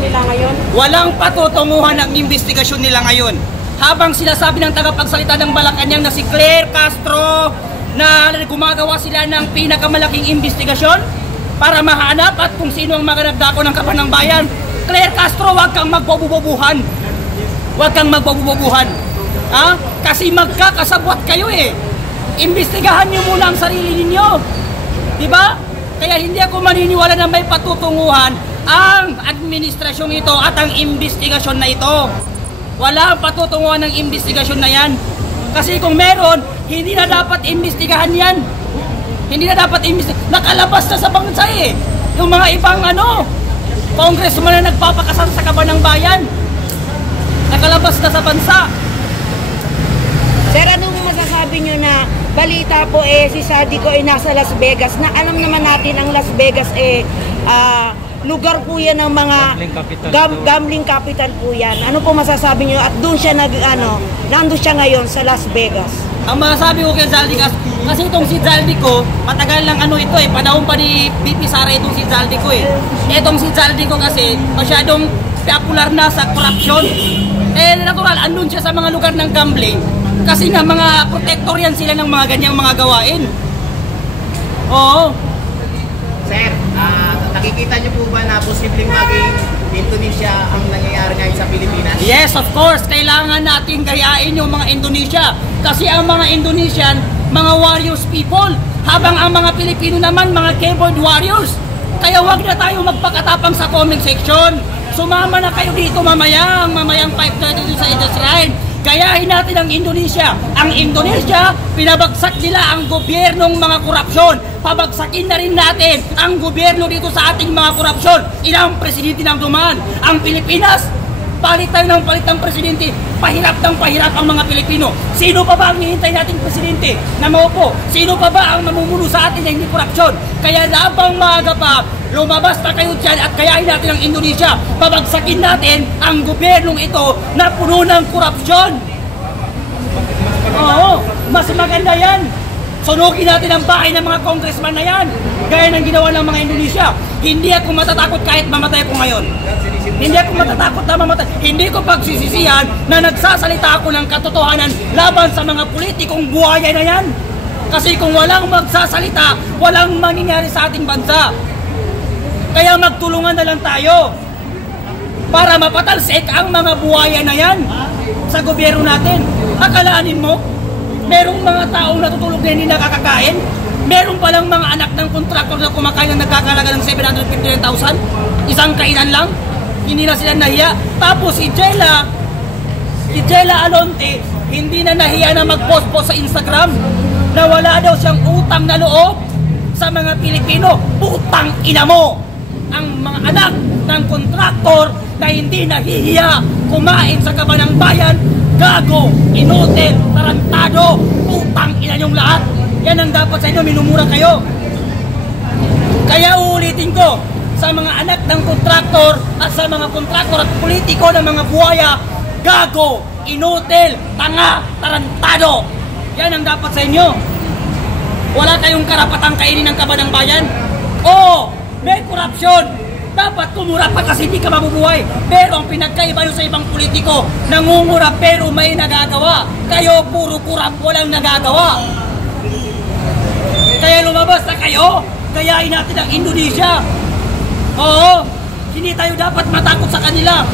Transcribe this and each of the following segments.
nila ngayon? Walang patutunguhan ng investigasyon nila ngayon. Habang sinasabi ng tagapagsalita ng Malacanang na si Claire Castro na gumagawa sila ng pinakamalaking investigasyon para mahanap at kung sino ang mga nagdako ng kaban ng bayan. Claire Castro, huwag kang magbabububuhan. Huwag kang magbabubuhan. Ha? Kasi magkakasabwat kayo eh. Imbestigahan nyo muna ang sarili ninyo. Diba? Kaya hindi ako maniniwala na may patutunguhan ang administrasyong ito at ang investigasyon na ito. Wala ang patutunguhan ng investigasyon na yan. Kasi kung meron, hindi na dapat imbestigahan yan. Hindi na dapat imbestigahan. Nakalabas na sa bansa eh. Yung mga ibang congressman na nagpapakasal sa kaban ng bayan. Nakalabas na sa bansa. Sir, anong masasabi nyo na balita po si Saldico nasa Las Vegas, na alam naman natin ang Las Vegas lugar po yan ng mga gambling capital po yan. Ano po masasabi nyo? At doon siya nandun siya ngayon sa Las Vegas. Ang masasabi ko kay Saldico, kasi itong si Saldico, matagal lang ito panahon pa ni BP Sara itong si Saldico eh. Itong si Saldico kasi masyadong popular na sa corruption. Natural, andun siya sa mga lugar ng gambling. Kasi nga mga protector yan sila ng mga ganyang mga gawain. Oo. Sir, nakikita niyo po ba na posibleng maging Indonesia ang nangyayari ngayon sa Pilipinas? Yes, of course. Kailangan natin gayain yung mga Indonesia. Kasi ang mga Indonesian, mga warriors people. Habang ang mga Pilipino naman, mga keyboard warriors. Kaya wag na tayo magpakatapang sa comment section. Sumama na kayo dito mamayang 5:30 sa Edas Ride. Gayahin natin ang Indonesia. Ang Indonesia, pinabagsak nila ang gobyernong mga korupsyon. Pabagsakin na rin natin ang gobyerno dito sa ating mga korupsyon. Ilang presidente nang dumaan. Ang Pilipinas, palit tayo ng palit ng presidente. Pahirap ng pahirap ang mga Pilipino. Sino pa ba ang hihintay nating presidente na maupo? Sino pa ba ang mamumuno sa atin na hindi korupsyon? Kaya labang maaga pa, lumabas na kayo dyan at kayahin natin ang Indonesia. Pabagsakin natin ang gobyernong ito na puno ng korupsyon. Oo, mas maganda yan. Sunugin natin ang bahay ng mga congressman na yan. Gaya ng ginawa ng mga Indonesia. Hindi ako matatakot kahit mamatay ko ngayon. Hindi ako matatakot na mamatay. Hindi ko pagsisisihan na nagsasalita ako ng katotohanan laban sa mga politikong buhaya na yan. Kasi kung walang magsasalita, walang mangyayari sa ating bansa. Kaya magtulungan na lang tayo para mapatalsik ang mga buhaya na yan sa gobyerno natin. Akalanin mo, merong mga taong natutulog na hindi nakakakain? Meron palang mga anak ng kontraktor na kumakain na nagkakalaga ng 759,000? Isang kainan lang? Hindi na sila nahiya. Tapos si Jella Alonte, hindi na nahiya na mag-post sa Instagram na wala daw siyang utang na loob sa mga Pilipino. Putang ina mo! Ang mga anak ng kontraktor na hindi nahihiya kumain sa kaban ng bayan, gago, inutil, tarantado, putang ina niyong lahat. Yan ang dapat sa inyo, minumura kayo. Kaya uulitin ko, sa mga anak ng kontraktor at sa mga kontraktor at politiko ng mga buhaya, gago, inutil, tanga, tarantado. Yan ang dapat sa inyo. Wala kayong karapatang kainin ng kaban ng bayan. Oo, may korupsyon. Dapat kumura pa kasi hindi ka mabubuhay. Pero ang pinagkaiba nyo sa ibang politiko, nangungura pero may nagagawa. Kayo puro kurap, walang nagagawa. Kaya lumabas na kayo. Gayahin natin ang Indonesia. Oo, hindi tayo dapat matakot sa kanila.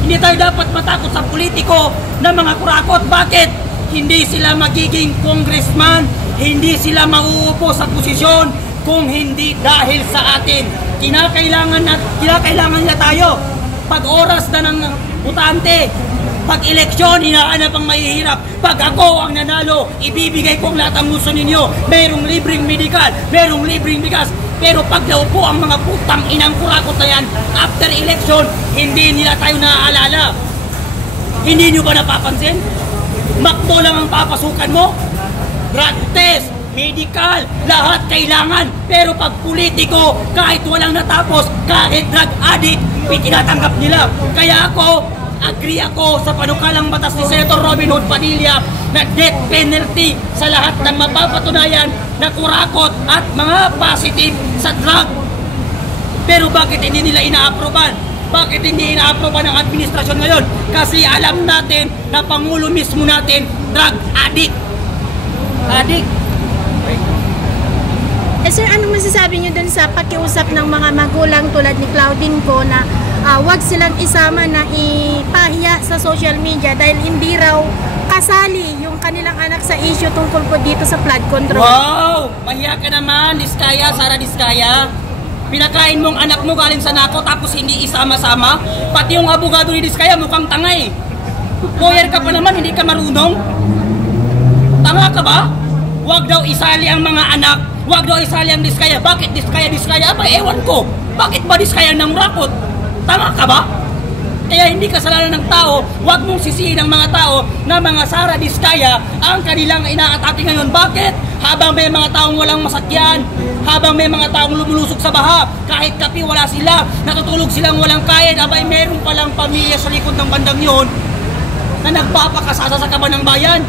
Hindi tayo dapat matakot sa politiko na mga kurakot. Bakit? Hindi sila magiging congressman. Hindi sila mauupo sa posisyon kung hindi dahil sa atin. Kinakailangan nila tayo. Pag oras na ng butante, pag eleksyon, hinahanap ang mahihirap. Pag ako ang nanalo, ibibigay ko ang lahat ang gusto ninyo. Merong libreng medical, merong libreng bigas. Pero pag naupo ang mga putang inang kurakot na yan, after election, hindi nila tayo naaalala. Hindi nyo ba napapansin? Makto lang ang papasukan mo. Drug test, medical, lahat kailangan. Pero pag politiko, kahit walang natapos, kahit drug addict, tinatanggap nila. Kaya ako, agree ako sa panukalang batas ni Senator Robin Hood Padilla na death penalty sa lahat ng mapapatunayan na kurakot at mga positive sa drug. Pero bakit hindi nila ina-aproban? Bakit hindi ina-aproba ng administrasyon ngayon? Kasi alam natin na Pangulo mismo natin, drug addict. Addict. Sir, anong masasabi niyo dun sa pakiusap ng mga magulang tulad ni Claudine ko na wag silang isama na ipahiya sa social media dahil hindi raw kasali yung kanilang anak sa issue tungkol po dito sa flood control? Wow! Mahiya ka naman, Diskaya, Sara Diskaya. Pinakain mong anak mo galing sa nako tapos hindi isama-sama. Pati yung abogado ni Diskaya mukhang tanga eh. Lawyer ka pa naman, hindi ka marunong. Tanga ka ba? Wag daw isali ang mga anak. Wag daw isali ang Diskaya. Bakit Diskaya? Aba, ewan ko. Bakit ba Diskaya ng rakot? Tama ka ba? Kaya hindi kasalanan ng tao, wag mong sisihin ng mga tao na mga Sara Diskaya ang kanilang inaatake ngayon. Bakit? Habang may mga taong walang masakyan, habang may mga taong lumulusog sa baha, kahit kape wala sila, natutulog silang walang kain, abay meron palang pamilya sa likod ng bandang yun na nagpapakasasa sa kaban ng bayan.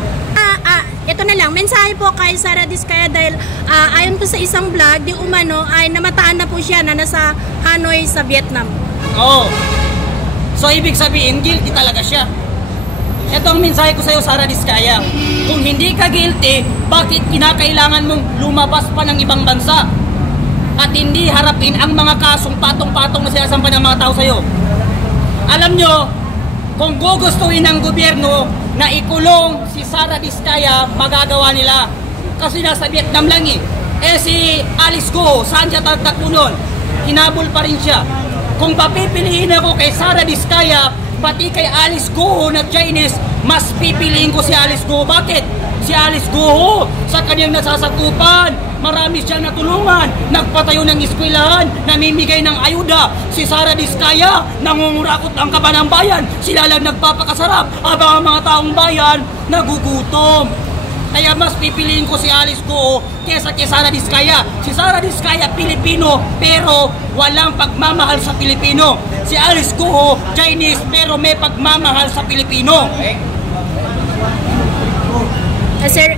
Ito na lang, mensahe po kay Sara Diskaya dahil ayon po sa isang vlog, di umano ay namataan na po siya na nasa Hanoi sa Vietnam. Oo. So ibig sabihin, guilty talaga siya. Ito ang mensahe ko sa iyo, Sara Diskaya. Kung hindi ka guilty, bakit kinakailangan mong lumabas pa ng ibang bansa? At hindi harapin ang mga kasong patong-patong na sinasampan ng mga tao sa iyo. Alam nyo, kung gugustuhin ng gobyerno na ikulong si Sara Diskaya, magagawa nila. Kasi nasa Vietnam lang eh. Si Alice Go, saan siya tagtakbo nun? Hinabol pa rin siya. Kung papipiliin ako kay Sara Diskaya, pati kay Alice Go na Chinese, mas pipiliin ko si Alice Go. Bakit? Si Alice Go, sa kanyang nasasakupan, marami siyang natulungan, nagpatayo ng eskwelahan, namimigay ng ayuda. Si Sara Diskaya, nangungurakot ang kaban ng bayan, sila lang nagpapakasarap, habang ang mga taong bayan, nagugutom. Kaya mas pipiliin ko si Alice Go kesa kay Sara Diskaya. Si Sara Diskaya, Pilipino, pero walang pagmamahal sa Pilipino. Si Alice Go, Chinese, pero may pagmamahal sa Pilipino. Sir,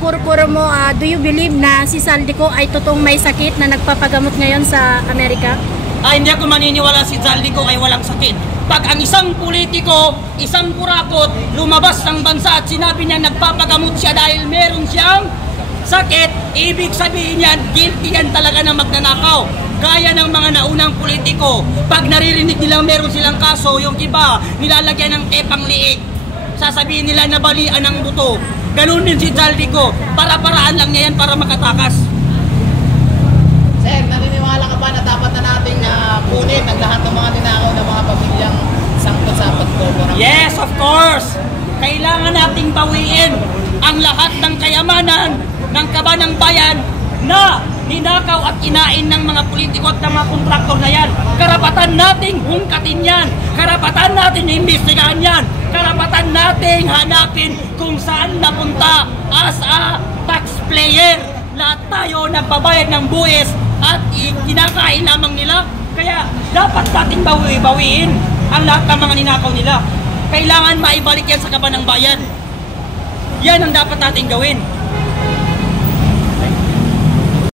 puro mo, do you believe na si Zaldico ay totoong may sakit na nagpapagamot ngayon sa Amerika? Hindi ako maniniwala si Zaldico ay walang sakit. Pag ang isang politiko, isang kurakot, lumabas ng bansa at sinabi niya nagpapagamot siya dahil meron siyang sakit, ibig sabihin yan, guilty yan talaga na magnanakaw. Gaya ng mga naunang politiko, pag naririnig nilang meron silang kaso, yung iba, nilalagyan ng tepang liig. Sasabihin nila na balian ng buto. Ganun din si Zaldico, para-paraan lang niya yan para makatakas. Sir, naniniwala ka ba na dapat na nating kunin ang lahat ng mga ninakaw ng mga pamilyang sangkot sa pagkoko? Yes, of course! Kailangan nating bawiin ang lahat ng kayamanan ng kaban ng bayan na ninakaw at kinain ng mga politiko at ng mga kontraktor na yan. Karapatan nating hungkatin yan. Karapatan natin imbestigahan yan. Karapatan nating hanapin kung saan napunta as a taxpayer. Lahat tayo nagbabayad ng buwis at kinakain lamang nila. Kaya dapat nating bawiin ang lahat ng mga ninakaw nila. Kailangan maibalik yan sa kaban ng bayan. Yan ang dapat nating gawin.